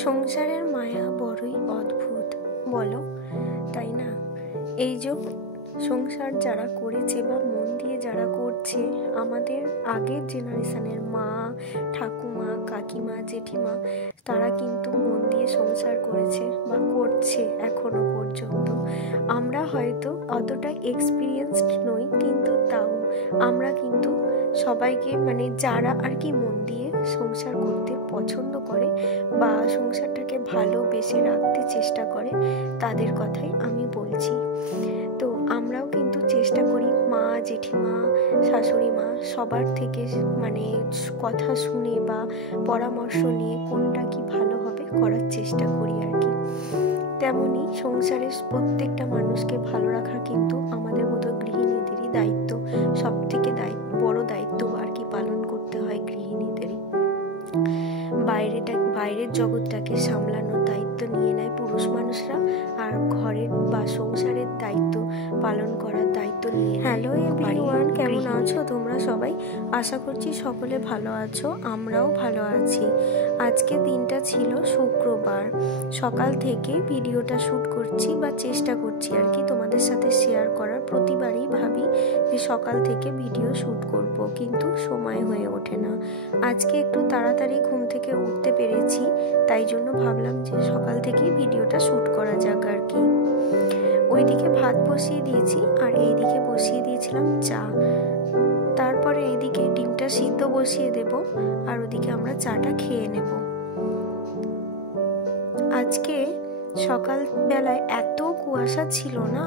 সংসারের মায়া বড়ই অদ্ভুত, বলো তাই না? এই যে সংসার যারা করেছে বা মন দিয়ে যারা করছে, আমাদের আগের জেনারেশনের মা, ঠাকুমা, কাকিমা, জেঠিমা, তারা কিন্তু মন দিয়ে সংসার করেছে বা করছে এখনো পর্যন্ত। আমরা হয়তো অতটা এক্সপিরিয়েন্সড নই, কিন্তু তাও আমরা কিন্তু সবাইকে যারা আর কি মন দিয়ে সংসার করতে পছন্দ করে বা সংসারটাকে ভালোবেসে রাখতে চেষ্টা করে, তাদের কথাই আমি বলছি। তো আমরাও কিন্তু চেষ্টা করি মা, জেঠিমা, শাশুড়ি মা সবার থেকে কথা শুনে বা পরামর্শ নিয়ে কোনটা কি ভালো হবে করার চেষ্টা করি আর কি। তেমনি সংসারের প্রত্যেকটা মানুষকে ভালো রাখা কিন্তু আমাদের মতো গৃহিণীদেরই দায়িত্ব। সব থেকে বড় দায়িত্ব আর কি পালন করতে হয় গৃহিণীদেরই। বাইরের জগৎটাকে সামলানোর দায়িত্ব নিয়ে নেয় পুরুষ মানুষরা, আর ঘরের বা সংসারের দায়িত্ব পালন করার দায়িত্ব নিয়ে। হ্যালো এভরিওয়ান, কেমন আছো তোমরা সবাই? আশা করছি সকলে ভালো আছো, আমরাও ভালো আছি। আজকে দিনটা ছিল শুক্রবার। সকাল থেকে ভিডিওটা শ্যুট করছি বা চেষ্টা করছি আর কি তোমাদের সাথে শেয়ার করার। প্রতিবারই ভাবি যে সকাল থেকে ভিডিও শ্যুট করব, কিন্তু সময় হয়ে ওঠে না। আজকে একটু তাড়াতাড়ি ঘুম থেকে উঠতে পেরেছি, তাই জন্য ভাবলাম যে সকাল থেকেই ভিডিওটা শ্যুট করা যাক আর কি। ওইদিকে ভাত বসিয়ে দিয়েছি আর এইদিকে বসিয়ে দিয়েছিলাম চা। তারপরে এইদিকে ডিমটা সিদ্ধ বসিয়ে দেব, আর ওদিকে আমরা চাটা খেয়ে নেব। আজকে সকাল বেলায় এত কুয়াশা ছিল না,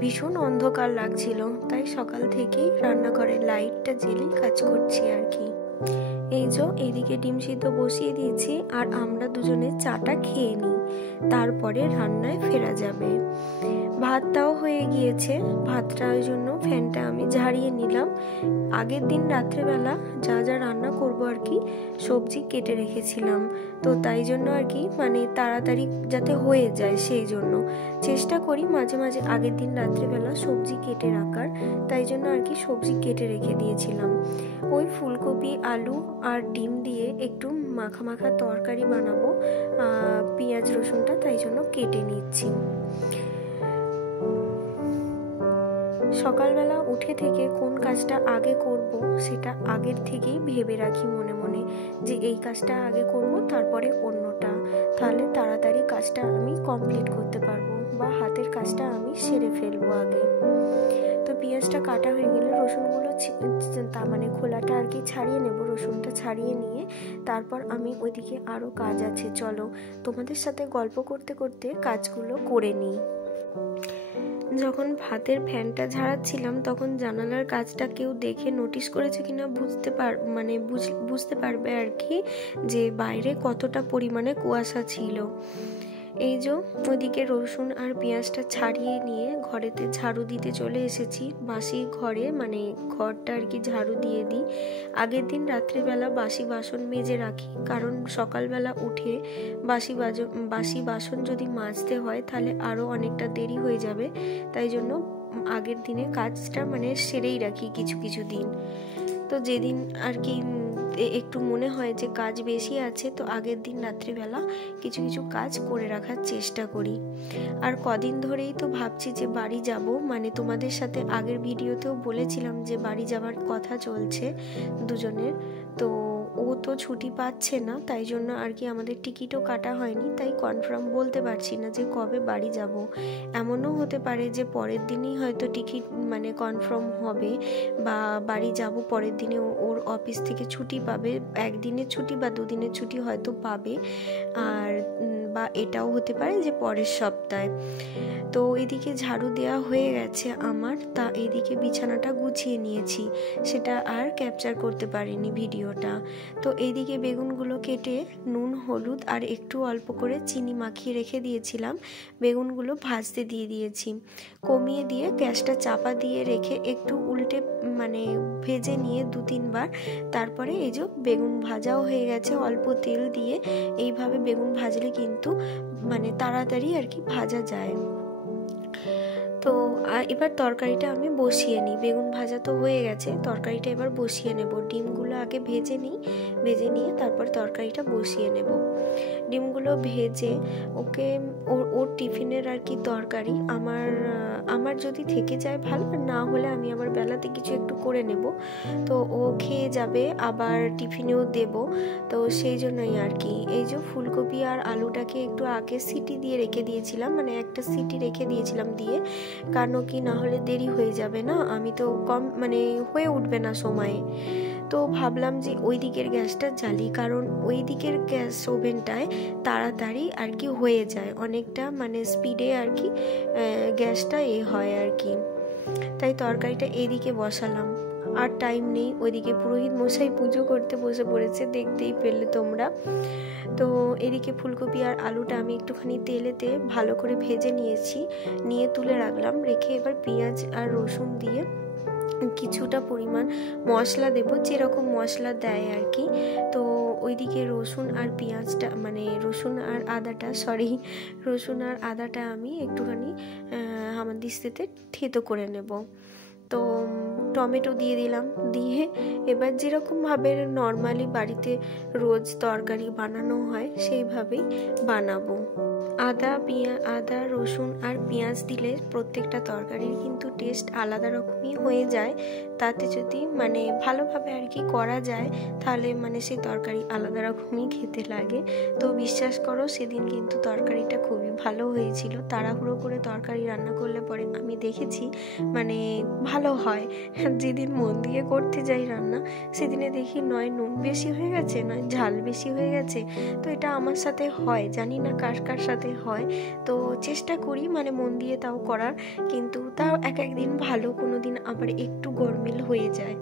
ভীষণ অন্ধকার লাগছিল, তাই সকাল থেকেই রান্নাঘরের লাইটটা জ্বেলে কাজ করছি আর কি। এই যে এইদিকে ডিম সিদ্ধ বসিয়ে দিয়েছি, আর আমরা দুজনে চাটা খেয়ে নিই, তারপরে রান্নায় ফেরা যাবে। ভাতটাও হয়ে গিয়েছে, ভাতটা ওই জন্য ফ্যানটা আমি ঝাড়িয়ে নিলাম। আগের দিন রাত্রেবেলা যা যা রান্না করব আর কি সবজি কেটে রেখেছিলাম, তো তাই জন্য আর কি তাড়াতাড়ি যাতে হয়ে যায় সেই জন্য চেষ্টা করি মাঝে মাঝে আগের দিন রাত্রেবেলা সবজি কেটে রাখার। তাই জন্য আর কি সবজি কেটে রেখে দিয়েছিলাম। ওই ফুলকপি, আলু আর ডিম দিয়ে একটু মাখা মাখা তরকারি বানাবো, পেঁয়াজ রসুনটা তাই জন্য কেটে নিচ্ছি। সকালবেলা উঠে থেকে কোন কাজটা আগে করব সেটা আগের থেকেই ভেবে রাখি মনে মনে, যে এই কাজটা আগে করব তারপরে অন্যটা, তাহলে তাড়াতাড়ি কাজটা আমি কমপ্লিট করতে পারবো বা হাতের কাজটা আমি সেরে ফেলবো আগে। তো পেঁয়াজটা কাটা হয়ে গেলে রসুনগুলো খোলাটা আর কি ছাড়িয়ে নেব, রসুনটা ছাড়িয়ে নিয়ে তারপর আমি ওইদিকে আরও কাজ আছে, চলো তোমাদের সাথে গল্প করতে করতে কাজগুলো করে নিই। যখন ভাতের ফ্যানটা ঝাড়াচ্ছিলাম তখন জানালার কাজটা কেউ দেখে নোটিস করেছে কিনা বুঝতে পারবে আর কি যে বাইরে কতটা পরিমাণে কুয়াশা ছিল। এই যে ওইদিকে রসুন আর পেঁয়াজটা ছাড়িয়ে নিয়ে ঘরেতে ঝাড়ু দিতে চলে এসেছি। বাসি ঘরে ঘরটা আর কি ঝাড়ু দিয়ে দিই। আগের দিন রাত্রেবেলা বাসি বাসন মেজে রাখি, কারণ সকালবেলা উঠে বাসি বাসন যদি মাজতে হয় তাহলে আরও অনেকটা দেরি হয়ে যাবে, তাই জন্য আগের দিনে কাজটা সেরেই রাখি কিছু কিছু দিন। তো যেদিন আর কি একটু মনে হয় যে কাজ বেশি আছে, তো আগের দিন রাত্রিবেলা কিছু কিছু কাজ করে রাখার চেষ্টা করি। আর কদিন ধরেই তো ভাবছি যে বাড়ি যাব, তোমাদের সাথে আগের ভিডিওতেও বলেছিলাম যে বাড়ি যাবার কথা চলছে দুজনের। তো ও তো ছুটি পাচ্ছে না, তাই জন্য আর কি আমাদের টিকিটও কাটা হয়নি, তাই কনফার্ম বলতে পারছি না যে কবে বাড়ি যাব। এমনও হতে পারে যে পরের দিনই হয়তো টিকিট কনফার্ম হবে, বা বাড়ি যাব পরের দিনে ওর অফিস থেকে ছুটি পাবে, একদিনের ছুটি বা দুদিনের ছুটি হয়তো পাবে, আর বা এটাও হতে পারে যে পরের সপ্তাহে। তো এদিকে ঝাড়ু দেওয়া হয়ে গেছে আমার, তা এইদিকে বিছানাটা গুছিয়ে নিয়েছি, সেটা আর ক্যাপচার করতে পারিনি ভিডিওটা। তো এইদিকে বেগুনগুলো কেটে নুন, হলুদ আর একটু অল্প করে চিনি মাখিয়ে রেখে দিয়েছিলাম। বেগুনগুলো ভাজতে দিয়ে দিয়েছি, কমিয়ে দিয়ে গ্যাসটা চাপা দিয়ে রেখে একটু উল্টে ভেজে নিয়ে 2-3 বার। তারপরে এই যে বেগুন ভাজাও হয়ে গেছে অল্প তেল দিয়ে। এইভাবে বেগুন ভাজলে কিন্তু তাড়াতাড়ি আর কি ভাজা যায়। তো এবার তরকারিটা আমি বসিয়ে নিই। বেগুন ভাজা তো হয়ে গেছে, তরকারিটা এবার বসিয়ে নেব। ডিমগুলো আগে ভেজে নিই, ভেজে নিয়ে তারপর তরকারিটা বসিয়ে নেব। ডিমগুলো ভেজে ওকে ওর টিফিনের আর কি তরকারি আমার যদি থেকে যায় ভালো, না হলে আমি আবার বেলাতে কিছু একটু করে নেব। তো ও খেয়ে যাবে, আবার টিফিনেও দেব। তো সেই জন্যই আর কি এই যে ফুলকপি আর আলুটাকে একটু আগে সিটি দিয়ে রেখে দিয়েছিলাম, মানে একটা সিটি রেখে দিয়েছিলাম দিয়ে, কারণ কি না হলে দেরি হয়ে যাবে না, আমি তো কম মানে হয়ে উঠবে না সময়ে। তো ভাবলাম যে ওই দিকের গ্যাসটা জ্বালি, কারণ ওই দিকের গ্যাস ওভেনটায় তাড়াতাড়ি আর কি হয়ে যায়, অনেকটা মানে স্পিডে আর কি গ্যাসটা হয় আর কি। তাই তরকারিটা এদিকে বসালাম, আর টাইম নেই। ওইদিকে পুরোহিত মশাই পুজো করতে বসে পড়েছে, দেখতেই পেলে তোমরা। তো এদিকে ফুলকপি আর আলুটা আমি একটুখানি তেলেতে ভালো করে ভেজে নিয়েছি, নিয়ে তুলে রাখলাম। রেখে এবার পেঁয়াজ আর রসুন দিয়ে কিছুটা পরিমাণ মশলা দেব, যেরকম মশলা দেয় আর কি। তো ওইদিকে রসুন আর পেঁয়াজটা মানে রসুন আর আদাটা আমি একটুখানি হামানদিস্তাতে থেতো করে নেব। তো টমেটো দিয়ে দিলাম, দিয়ে এবার যেরকমভাবে নর্মালি বাড়িতে রোজ তরকারি বানানো হয় সেইভাবেই বানাবো। আদা রসুন আর পেঁয়াজ দিলে প্রত্যেকটা তরকারির কিন্তু টেস্ট আলাদা রকমই হয়ে যায়। তাতে যদি মানে ভালোভাবে আর কি করা যায়, তাহলে মানে সেই তরকারি আলাদা রকমই খেতে লাগে। তো বিশ্বাস করো সেদিন কিন্তু তরকারিটা খুবই ভালো হয়েছিল। তাড়াহুড়ো করে তরকারি রান্না করলে পরে আমি দেখেছি মানে ভালো হয়। যেদিন মন দিয়ে করতে যাই রান্না, সেদিনে দেখি নয় নুন বেশি হয়ে গেছে, নয় ঝাল বেশি হয়ে গেছে। তো এটা আমার সাথে হয়, জানি না কার সাথে হয়। তো চেষ্টা করি মানে মন দিয়ে তাও করার, কিন্তু তাও একদিন ভালো, কোনো দিন আবার একটু গরমিল হয়ে যায়।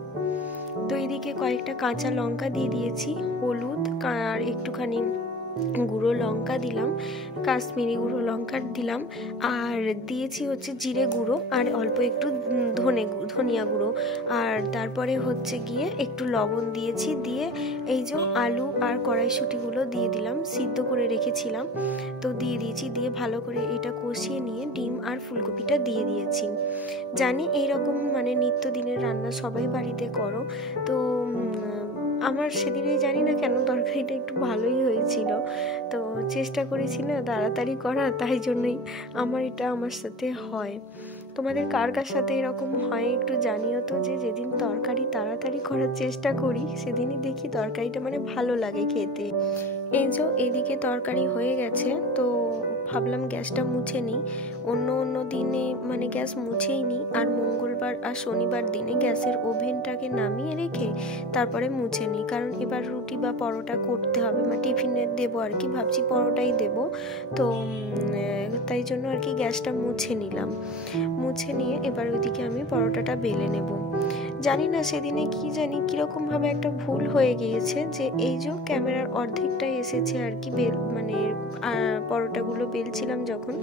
তো এদিকে কয়েকটা কাঁচা লঙ্কা দিয়ে দিয়েছি, হলুদ আর একটুখানি গুঁড়ো লঙ্কা দিলাম, কাশ্মীরি গুঁড়ো লঙ্কা দিলাম, আর দিয়েছি হচ্ছে জিরে গুঁড়ো আর অল্প একটু ধনিয়া গুঁড়ো, আর তারপরে হচ্ছে গিয়ে একটু লবণ দিয়েছি। দিয়ে এই যে আলু আর কড়াইশুঁটিগুলো দিয়ে দিলাম, সিদ্ধ করে রেখেছিলাম, তো দিয়ে দিয়েছি। দিয়ে ভালো করে এটা কষিয়ে নিয়ে ডিম আর ফুলকপিটা দিয়ে দিয়েছি। জানি এইরকম মানে নিত্যদিনের রান্না সবাই বাড়িতে করো, তো আমার সেদিনে জানি না কেন তরকারিটা একটু ভালোই হয়েছিল। তো চেষ্টা করেছি না তাড়াতাড়ি করা, তাই জন্যই আমার সাথে হয়। তোমাদের কার সাথে এরকম হয় একটু জানিও তো, যে যেদিন তরকারি তাড়াতাড়ি করার চেষ্টা করি সেদিনই দেখি তরকারিটা মানে ভালো লাগে খেতে। এই যে এদিকে তরকারি হয়ে গেছে, তো ভাবলাম গ্যাসটা মুছে নিই। অন্য দিনে মানে গ্যাস মুছেই নিই, আর মঙ্গলবার আর শনিবার দিনে গ্যাসের ওভেনটাকে নামিয়ে রেখে তারপরে মুছে নিই, কারণ এবার রুটি বা পরোটা করতে হবে, বা টিফিনে দেবো আর কি, ভাবছি পরোটাই দেবো। তো তাই জন্য আর কি গ্যাসটা মুছে নিলাম। মুছে নিয়ে এবার ওইদিকে আমি পরোটাটা বেলে নেব। জানি না সেদিনে কীরকমভাবে একটা ভুল হয়ে গিয়েছে, যে এই যে ক্যামেরার অর্ধেকটাই এসেছে আর কি মানে পরোটাগুলো বেলছিলাম যখন,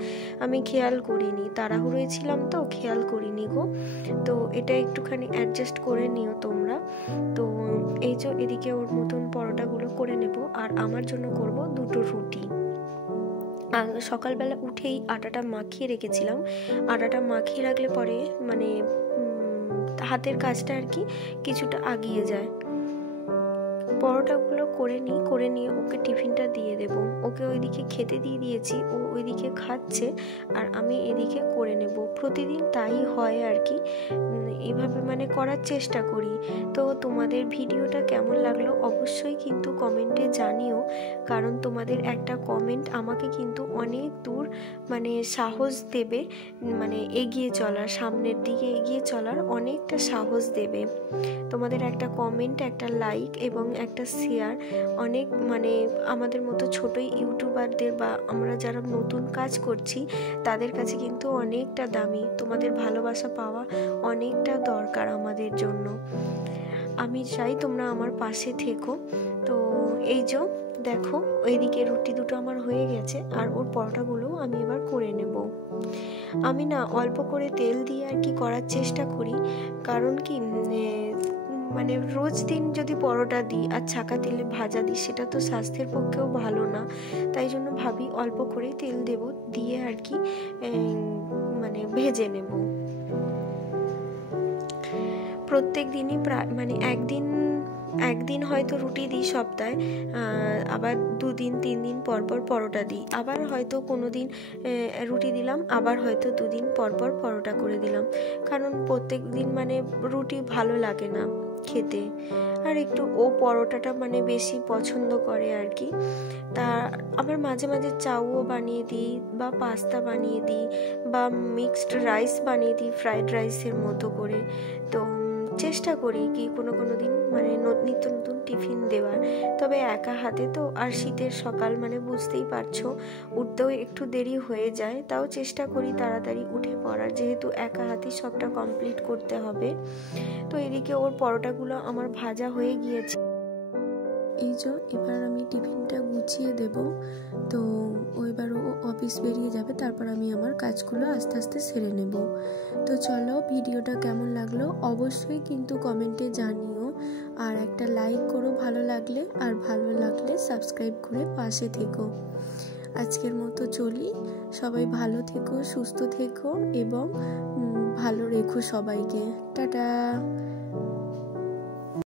আমি খেয়াল করিনি, তাড়াহুড়োয় ছিলাম তো খেয়াল করিনি গো। তো এটা একটুখানি অ্যাডজাস্ট করে নিও তোমরা। তো এই যে এদিকে ওর মতন পরোটাগুলো করে নেব, আর আমার জন্য করব 2টো রুটি। সকালবেলা উঠেই আটাটা মাখিয়ে রেখেছিলাম। আটাটা মাখিয়ে রাখলে পরে মানে হাতের কাজটা আর কি কিছুটা আগিয়ে যায়। পরোটাগুলো করে নিয়ে ওকে টিফিনটা দিয়ে দেব। ওকে ওইদিকে খেতে দিয়ে দিয়েছি, ও ওইদিকে খাচ্ছে আর আমি এদিকে করে নেব। প্রতিদিন তাই হয় আর কি, এইভাবে মানে করার চেষ্টা করি। তো তোমাদের ভিডিওটা কেমন লাগলো অবশ্যই কিন্তু কমেন্টে জানিও, কারণ তোমাদের একটা কমেন্ট আমাকে কিন্তু অনেক দূর মানে সাহস দেবে, মানে এগিয়ে চলার, সামনের দিকে এগিয়ে চলার অনেকটা সাহস দেবে। তোমাদের একটা কমেন্ট, একটা লাইক এবং একটা শেয়ার অনেক মানে আমাদের মতো ছোটই ইউটিউবারদের বা আমরা যারা নতুন কাজ করছি তাদের কাছে কিন্তু অনেকটা দামি। তোমাদের ভালোবাসা পাওয়া অনেকটা দরকার আমাদের জন্য। আমি চাই তোমরা আমার পাশে থেকো। তো এই যে দেখো ওইদিকে রুটি 2টো আমার হয়ে গেছে, আর ওর পরোটাগুলো আমি এবার করে নেব। আমি না অল্প করে তেল দিয়ে আর কি করার চেষ্টা করি, কারণ কি মানে রোজ দিন যদি পরোটা দিই আর ছাকা তেলে ভাজা দিই সেটা তো স্বাস্থ্যের পক্ষেও ভালো না। তাই জন্য ভাবি অল্প করেই তেল দেব, দিয়ে আর কি মানে ভেজে নেব। প্রত্যেক দিনই প্রায় মানে একদিন একদিন হয়তো রুটি দিই সপ্তাহে, আবার 2 দিন 3 দিন পর পর পরোটা দিই, আবার হয়তো কোনো দিন রুটি দিলাম, আবার হয়তো 2 দিন পর পর পরোটা করে দিলাম, কারণ প্রত্যেক দিন মানে রুটি ভালো লাগে না খেতে, আর একটু ও পরোটাটা মানে বেশি পছন্দ করে আর কি। তা আবার মাঝে মাঝে চাউও বানিয়ে দিই বা পাস্তা বানিয়ে দিই বা মিক্সড রাইস বানিয়ে দিই ফ্রাইড রাইসের মতো করে। তো চেষ্টা করি কি কোনো কোনো দিন মানে নিত্য নতুন টিফিন দেওয়ার। তবে একা হাতে তো, আর শীতের সকাল মানে বুঝতেই পারছো, উঠতেও একটু দেরি হয়ে যায়, তাও চেষ্টা করি তাড়াতাড়ি উঠে পড়ার, যেহেতু একা হাতেই সবটা কমপ্লিট করতে হবে। তো এদিকে ওর পরোটাগুলো আমার ভাজা হয়ে গিয়েছে। এই যে এবার আমি টিফিনটা গুছিয়ে দেব, তো এবার ও অফিস বেরিয়ে যাবে, তারপর আমি আমার কাজগুলো আস্তে আস্তে সেরে নেব। তো চলো, ভিডিওটা কেমন লাগলো অবশ্যই কিন্তু কমেন্টে জানিও, আর একটা লাইক করো ভালো লাগলে, আর ভালো লাগলে সাবস্ক্রাইব করে পাশে থেকো। আজকের মতো চলি, সবাই ভালো থেকো, সুস্থ থেকো এবং ভালো রেখো সবাইকে। টাটা।